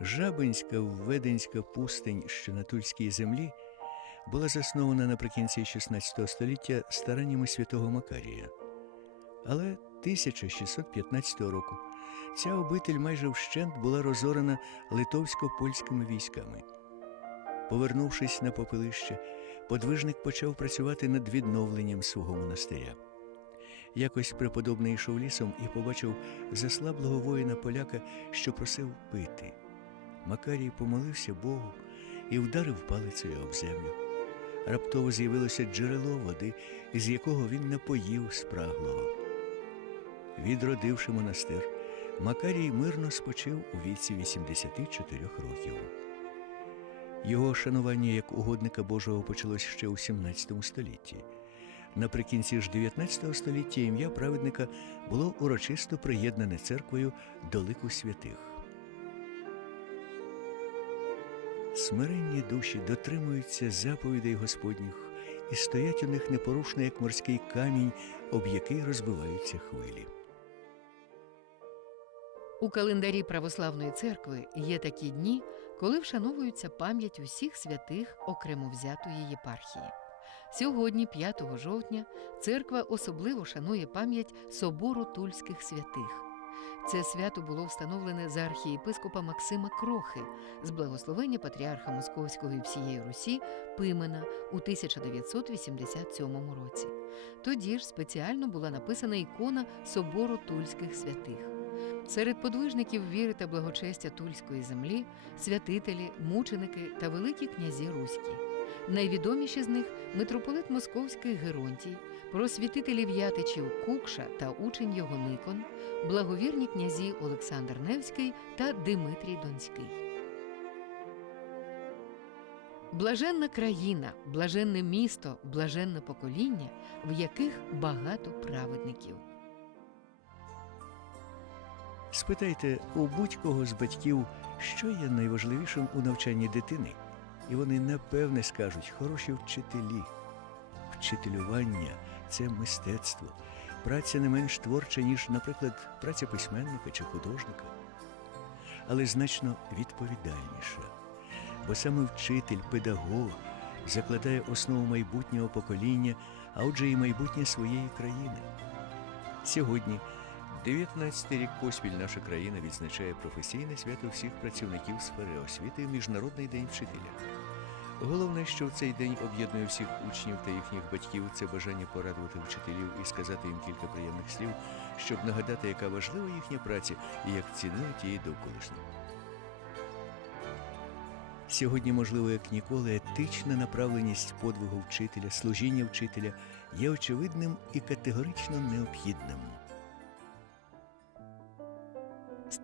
Жабинська Введенська пустинь, що на Тульській землі, була заснована наприкінці XVI століття стараннями святого Макарія. Але 1615 року ця обитель майже вщент була розорена литовсько-польськими військами. Повернувшись на попелище, подвижник почав працювати над відновленням свого монастиря. Якось преподобний йшов лісом і побачив заслаблого воїна поляка, що просив пити. Макарій помолився Богу і вдарив палицею об землю. Раптово з'явилося джерело води, із якого він напоїв спраглого. Відродивши монастир, Макарій мирно спочив у віці 84 років. Його шанування як угодника Божого почалось ще у 17 столітті. Наприкінці ж 19 століття ім'я праведника було урочисто приєднане церквою до лику святих. Смиренні душі дотримуються заповідей Господніх і стоять у них непорушно, як морський камінь, об який розбиваються хвилі. У календарі Православної церкви є такі дні, коли вшановується пам'ять усіх святих окремо взятої єпархії. Сьогодні, 5 жовтня, церква особливо шанує пам'ять собору тульських святих. Це свято було встановлене за архієпископа Максима Крохи з благословення патріарха Московського і всієї Русі Пимена у 1987 році. Тоді ж спеціально була написана ікона собору тульських святих. Серед подвижників віри та благочестя тульської землі святителі, мученики та великі князі руські. Найвідоміші з них митрополит Московський Геронтій, просвітителі В'ятичів Кукша та учень його Никон, благовірні князі Олександр Невський та Димитрій Донський. Блаженна країна, блаженне місто, блаженне покоління, в яких багато праведників. Спитайте у будь-кого з батьків, що є найважливішим у навчанні дитини, і вони напевне скажуть хороші вчителі. Вчителювання це мистецтво, праця не менш творча, ніж, наприклад, праця письменника чи художника, але значно відповідальніша. Бо саме вчитель, педагог закладає основу майбутнього покоління, а отже, і майбутнє своєї країни. Сьогодні 19-й рік поспіль наша країна відзначає професійне свято всіх працівників сфери освіти Міжнародний день вчителя. Головне, що в цей день об'єднує всіх учнів та їхніх батьків, це бажання порадувати вчителів і сказати їм кілька приємних слів, щоб нагадати, яка важлива їхня праця і як цінують її довколишні. Сьогодні, можливо, як ніколи, етична направленість подвигу вчителя, служіння вчителя є очевидним і категорично необхідним.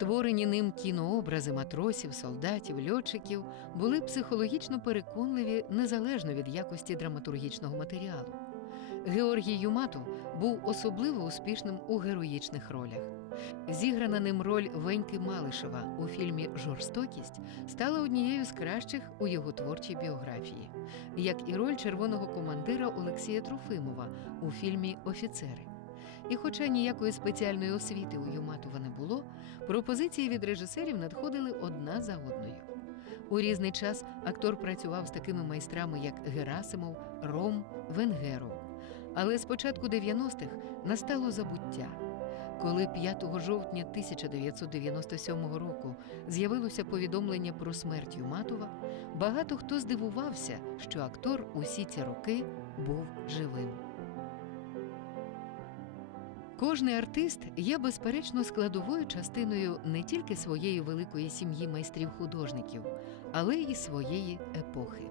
Створені ним кінообрази матросів, солдатів, льотчиків були психологічно переконливі незалежно від якості драматургічного матеріалу. Георгій Юматов був особливо успішним у героїчних ролях. Зіграна ним роль Веньки Малишева у фільмі Жорстокість стала однією з кращих у його творчій біографії, як і роль червоного командира Олексія Трофимова у фільмі Офіцери. І хоча ніякої спеціальної освіти у Юматова не було, пропозиції від режисерів надходили одна за одною. У різний час актор працював з такими майстрами, як Герасимов, Ром, Венгеров. Але з початку 90-х настало забуття. Коли 5 жовтня 1997 року з'явилося повідомлення про смерть Юматова, багато хто здивувався, що актор усі ці роки був живим. Кожний артист є безперечно складовою частиною не тільки своєї великої сім'ї майстрів-художників, але й своєї епохи.